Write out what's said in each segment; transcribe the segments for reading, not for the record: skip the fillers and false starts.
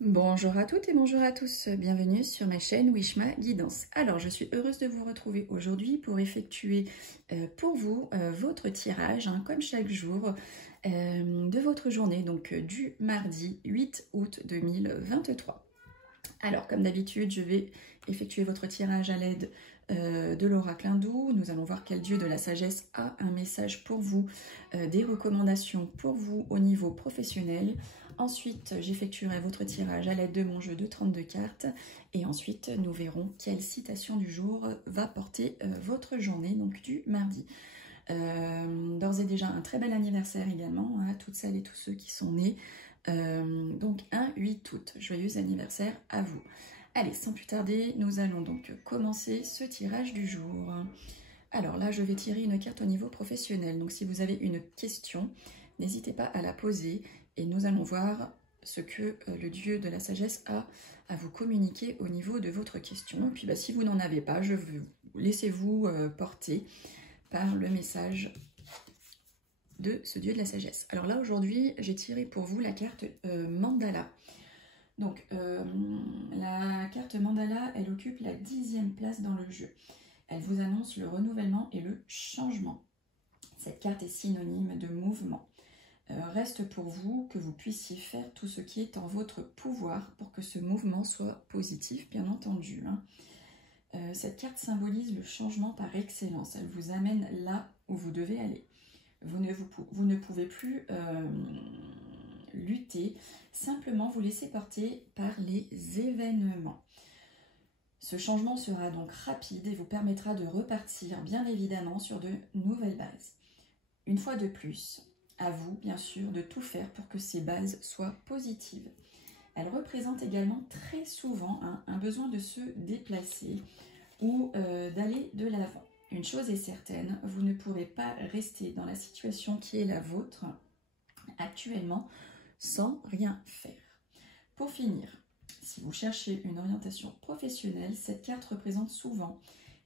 Bonjour à toutes et bonjour à tous, bienvenue sur ma chaîne Wishma Guidance. Alors je suis heureuse de vous retrouver aujourd'hui pour effectuer pour vous votre tirage, comme chaque jour, de votre journée, donc du mardi 8 août 2023. Alors comme d'habitude, je vais effectuer votre tirage à l'aide de l'oracle hindou. Nous allons voir quel dieu de la sagesse a un message pour vous, des recommandations pour vous au niveau professionnel. Ensuite, j'effectuerai votre tirage à l'aide de mon jeu de 32 cartes. Et ensuite, nous verrons quelle citation du jour va porter votre journée, donc du mardi. D'ores et déjà un très bel anniversaire également à toutes celles et tous ceux qui sont nés. Donc un 8 août, joyeux anniversaire à vous. Allez, sans plus tarder, nous allons donc commencer ce tirage du jour. Alors là, je vais tirer une carte au niveau professionnel. Donc si vous avez une question, n'hésitez pas à la poser et nous allons voir ce que le dieu de la sagesse a à vous communiquer au niveau de votre question. Et puis si vous n'en avez pas, laissez-vous porter par le message de ce dieu de la sagesse. Alors là, aujourd'hui, j'ai tiré pour vous la carte Mandala. Donc, la carte Mandala, elle occupe la 10e place dans le jeu. Elle vous annonce le renouvellement et le changement. Cette carte est synonyme de mouvement. Reste pour vous que vous puissiez faire tout ce qui est en votre pouvoir pour que ce mouvement soit positif, bien entendu. Cette carte symbolise le changement par excellence. Elle vous amène là où vous devez aller. Vous ne pouvez plus lutter, simplement vous laisser porter par les événements. Ce changement sera donc rapide et vous permettra de repartir bien évidemment sur de nouvelles bases. Une fois de plus, à vous bien sûr de tout faire pour que ces bases soient positives. Elle représente également très souvent un besoin de se déplacer ou d'aller de l'avant. Une chose est certaine, vous ne pourrez pas rester dans la situation qui est la vôtre actuellement sans rien faire. Pour finir, si vous cherchez une orientation professionnelle, cette carte représente souvent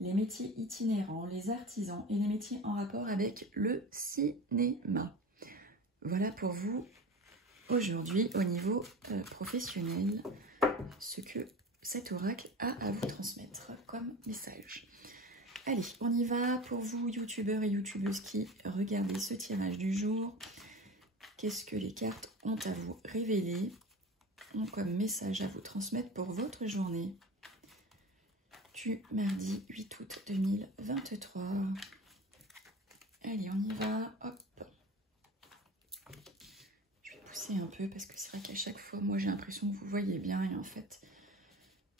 les métiers itinérants, les artisans et les métiers en rapport avec le cinéma. Voilà pour vous aujourd'hui au niveau professionnel ce que cet oracle a à vous transmettre comme message. Allez, on y va pour vous, youtubeurs et youtubeuses qui regardez ce tirage du jour. Qu'est-ce que les cartes ont à vous révéler, ont comme message à vous transmettre pour votre journée du mardi 8 août 2023. Allez, on y va, hop. Je vais pousser un peu parce que c'est vrai qu'à chaque fois, moi j'ai l'impression que vous voyez bien et en fait,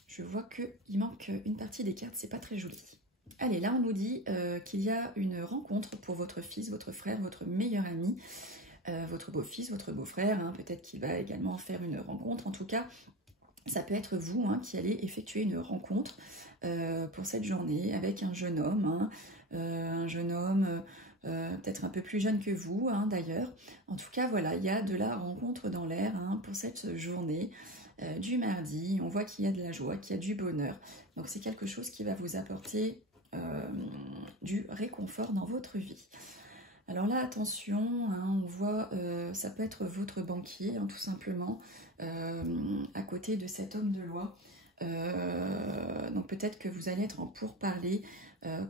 je vois qu'il manque une partie des cartes, c'est pas très joli. Allez, là on nous dit qu'il y a une rencontre pour votre fils, votre frère, votre meilleur ami, votre beau-fils, votre beau-frère, peut-être qu'il va également faire une rencontre. En tout cas, ça peut être vous qui allez effectuer une rencontre pour cette journée avec un jeune homme, peut-être un peu plus jeune que vous d'ailleurs. En tout cas, voilà, il y a de la rencontre dans l'air pour cette journée du mardi. On voit qu'il y a de la joie, qu'il y a du bonheur. Donc c'est quelque chose qui va vous apporter du réconfort dans votre vie. Alors là, attention, on voit, ça peut être votre banquier, tout simplement, à côté de cet homme de loi. Donc peut-être que vous allez être en pourparlers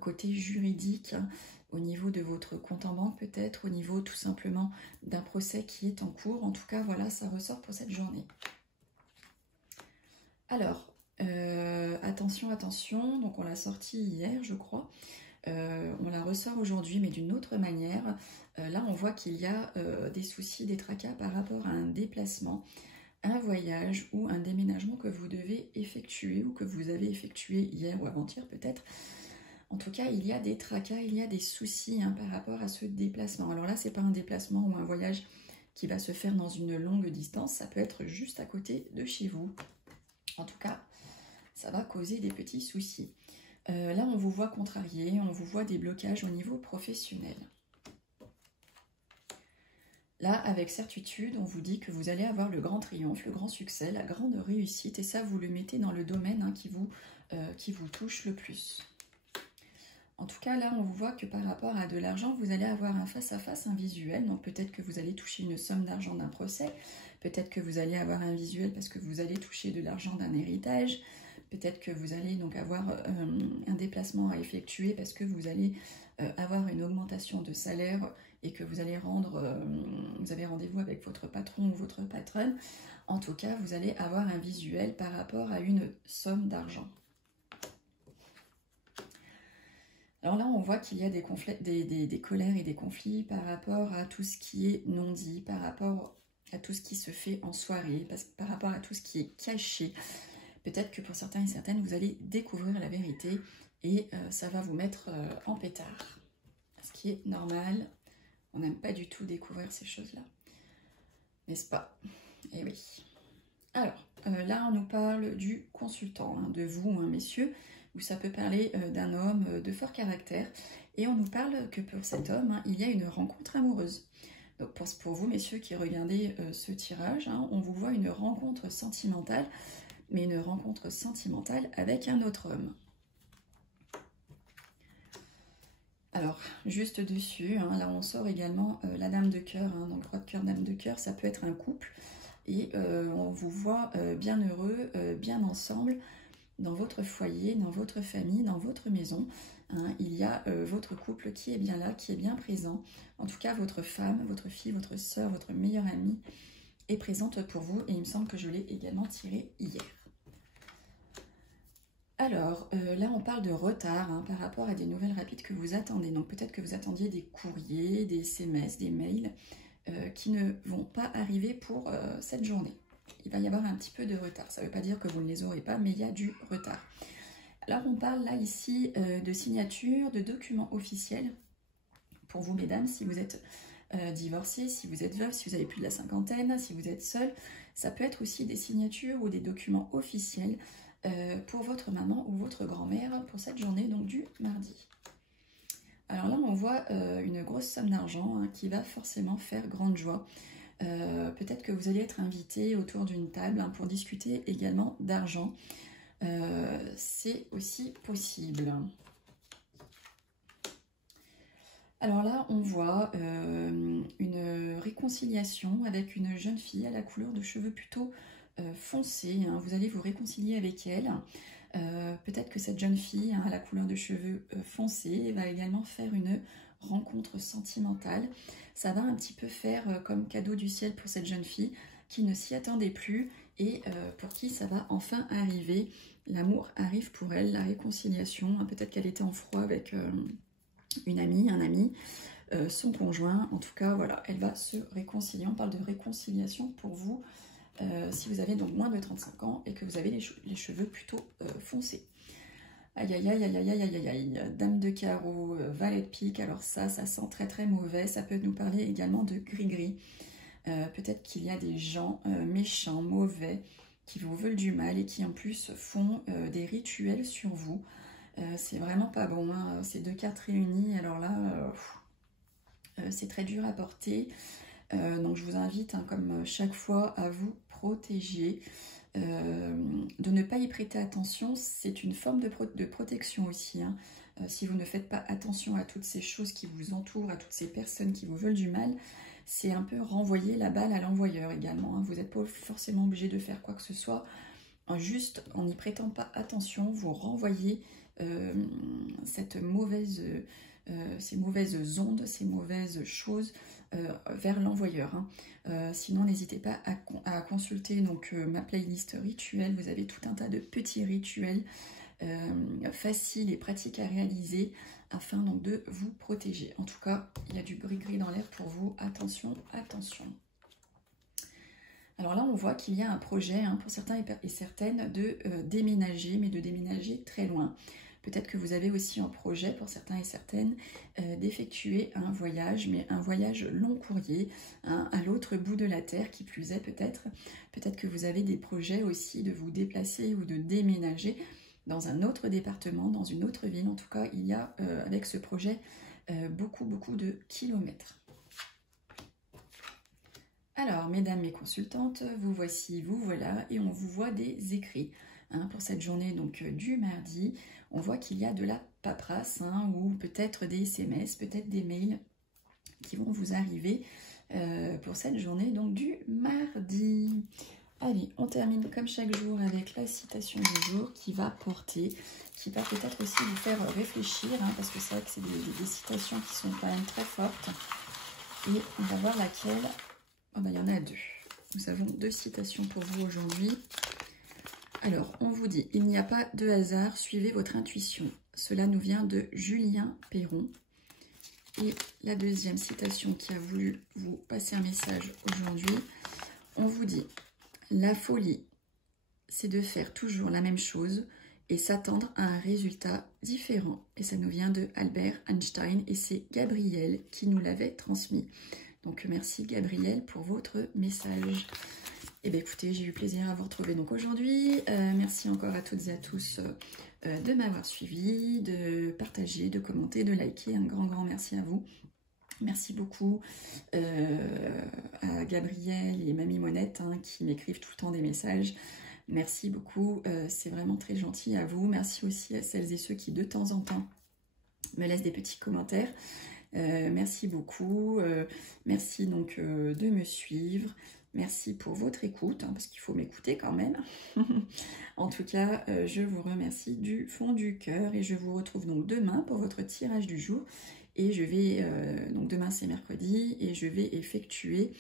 côté juridique, au niveau de votre compte en banque, peut-être au niveau tout simplement d'un procès qui est en cours. En tout cas, voilà, ça ressort pour cette journée. Alors, attention, attention, donc on l'a sorti hier, je crois. On la ressort aujourd'hui, mais d'une autre manière. Là, on voit qu'il y a des soucis, des tracas par rapport à un déplacement, un voyage ou un déménagement que vous devez effectuer ou que vous avez effectué hier ou avant-hier peut-être. En tout cas, il y a des tracas, il y a des soucis par rapport à ce déplacement. Alors là, c'est pas un déplacement ou un voyage qui va se faire dans une longue distance, ça peut être juste à côté de chez vous. En tout cas, ça va causer des petits soucis. Là, on vous voit contrarié, on vous voit des blocages au niveau professionnel. Là, avec certitude, on vous dit que vous allez avoir le grand triomphe, le grand succès, la grande réussite. Et ça, vous le mettez dans le domaine qui vous touche le plus. En tout cas, là, on vous voit que par rapport à de l'argent, vous allez avoir un face-à-face, un visuel. Donc peut-être que vous allez toucher une somme d'argent d'un procès. Peut-être que vous allez avoir un visuel parce que vous allez toucher de l'argent d'un héritage. Peut-être que vous allez donc avoir un déplacement à effectuer parce que vous allez avoir une augmentation de salaire et que vous allez vous avez rendez-vous avec votre patron ou votre patronne. En tout cas, vous allez avoir un visuel par rapport à une somme d'argent. Alors là, on voit qu'il y a des colères et des conflits par rapport à tout ce qui est non dit, par rapport à tout ce qui se fait en soirée, par rapport à tout ce qui est caché. Peut-être que pour certains et certaines, vous allez découvrir la vérité et ça va vous mettre en pétard. Ce qui est normal, on n'aime pas du tout découvrir ces choses-là. N'est-ce pas? Eh oui. Alors, là, on nous parle du consultant, hein, de vous, hein, messieurs, où ça peut parler d'un homme de fort caractère. Et on nous parle que pour cet homme, hein, il y a une rencontre amoureuse. Donc pour vous, messieurs, qui regardez ce tirage, hein, on vous voit une rencontre sentimentale, mais une rencontre sentimentale avec un autre homme. Alors, juste dessus, hein, là on sort également la dame de cœur, hein, donc roi de cœur, dame de cœur, ça peut être un couple, et on vous voit bien heureux, bien ensemble, dans votre foyer, dans votre famille, dans votre maison. Hein, il y a votre couple qui est bien là, qui est bien présent. En tout cas, votre femme, votre fille, votre soeur, votre meilleure amie est présente pour vous, et il me semble que je l'ai également tiré hier. Alors, là, on parle de retard hein, par rapport à des nouvelles rapides que vous attendez. Donc, peut-être que vous attendiez des courriers, des SMS, des mails qui ne vont pas arriver pour cette journée. Il va y avoir un petit peu de retard. Ça ne veut pas dire que vous ne les aurez pas, mais il y a du retard. Alors, on parle là, ici, de signature, de documents officiels. Pour vous, mesdames, si vous êtes divorcé, si vous êtes veuve, si vous avez plus de la cinquantaine, si vous êtes seul, ça peut être aussi des signatures ou des documents officiels pour votre maman ou votre grand-mère pour cette journée, donc du mardi. Alors là, on voit une grosse somme d'argent hein, qui va forcément faire grande joie. Peut-être que vous allez être invité autour d'une table hein, pour discuter également d'argent. C'est aussi possible. Alors là, on voit une réconciliation avec une jeune fille à la couleur de cheveux plutôt foncé, hein, vous allez vous réconcilier avec elle. Peut-être que cette jeune fille hein, à la couleur de cheveux foncé va également faire une rencontre sentimentale. Ça va un petit peu faire comme cadeau du ciel pour cette jeune fille qui ne s'y attendait plus et pour qui ça va enfin arriver. L'amour arrive pour elle, la réconciliation. Hein, peut-être qu'elle était en froid avec une amie, un ami, son conjoint. En tout cas, voilà, elle va se réconcilier. On parle de réconciliation pour vous. Si vous avez donc moins de 35 ans et que vous avez les cheveux plutôt foncés. Aïe aïe aïe aïe aïe aïe aïe aïe, dame de carreau, valet de pique, alors ça sent très très mauvais. Ça peut nous parler également de gris-gris. Peut-être qu'il y a des gens méchants, mauvais, qui vous veulent du mal et qui en plus font des rituels sur vous. C'est vraiment pas bon, hein. Ces deux cartes réunies, alors là, c'est très dur à porter. Donc je vous invite, hein, comme chaque fois, à vous protéger, de ne pas y prêter attention. C'est une forme de protection aussi. Hein. Si vous ne faites pas attention à toutes ces choses qui vous entourent, à toutes ces personnes qui vous veulent du mal, c'est un peu renvoyer la balle à l'envoyeur également. Hein. Vous n'êtes pas forcément obligé de faire quoi que ce soit. Juste en n'y prêtant pas attention, vous renvoyez ces mauvaises ondes, ces mauvaises choses vers l'envoyeur. Hein. Sinon, n'hésitez pas à consulter donc, ma playlist rituel. Vous avez tout un tas de petits rituels faciles et pratiques à réaliser afin donc, de vous protéger. En tout cas, il y a du gris-gris dans l'air pour vous. Attention, attention. Alors là, on voit qu'il y a un projet hein, pour certains et certaines de déménager, mais de déménager très loin. Peut-être que vous avez aussi un projet pour certains et certaines d'effectuer un voyage, mais un voyage long courrier, hein, à l'autre bout de la terre, qui plus est peut-être. Peut-être que vous avez des projets aussi de vous déplacer ou de déménager dans un autre département, dans une autre ville. En tout cas, il y a avec ce projet beaucoup de kilomètres. Alors, mesdames mes consultantes, vous voici, vous voilà, et on vous voit des écrits. Hein, pour cette journée donc du mardi, on voit qu'il y a de la paperasse hein, ou peut-être des SMS, peut-être des mails qui vont vous arriver pour cette journée donc du mardi. Allez, on termine comme chaque jour avec la citation du jour qui va peut-être aussi vous faire réfléchir, hein, parce que c'est vrai que c'est des citations qui sont quand même très fortes. Et on va voir laquelle. Oh ben, il y en a deux. Nous avons deux citations pour vous aujourd'hui. Alors, on vous dit, il n'y a pas de hasard, suivez votre intuition. Cela nous vient de Julien Perron. Et la deuxième citation qui a voulu vous passer un message aujourd'hui, on vous dit, la folie, c'est de faire toujours la même chose et s'attendre à un résultat différent. Et ça nous vient de Albert Einstein et c'est Gabriel qui nous l'avait transmis. Donc merci Gabriel pour votre message. Et bien écoutez, j'ai eu plaisir à vous retrouver donc aujourd'hui. Merci encore à toutes et à tous de m'avoir suivi, de partager, de commenter, de liker. Un grand merci à vous. Merci beaucoup à Gabriel et Mamie Monette hein, qui m'écrivent tout le temps des messages. Merci beaucoup, c'est vraiment très gentil à vous. Merci aussi à celles et ceux qui de temps en temps me laissent des petits commentaires. Merci beaucoup. Merci donc de me suivre. Merci pour votre écoute, hein, parce qu'il faut m'écouter quand même. En tout cas, je vous remercie du fond du cœur et je vous retrouve donc demain pour votre tirage du jour. Et je vais, donc demain c'est mercredi, et je vais effectuer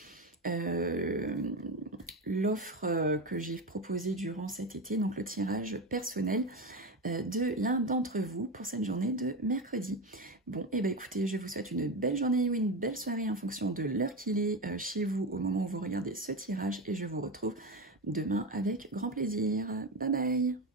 l'offre que j'ai proposée durant cet été, donc le tirage personnel de l'un d'entre vous pour cette journée de mercredi. Bon, et bien écoutez, je vous souhaite une belle journée ou une belle soirée en fonction de l'heure qu'il est chez vous au moment où vous regardez ce tirage et je vous retrouve demain avec grand plaisir. Bye bye!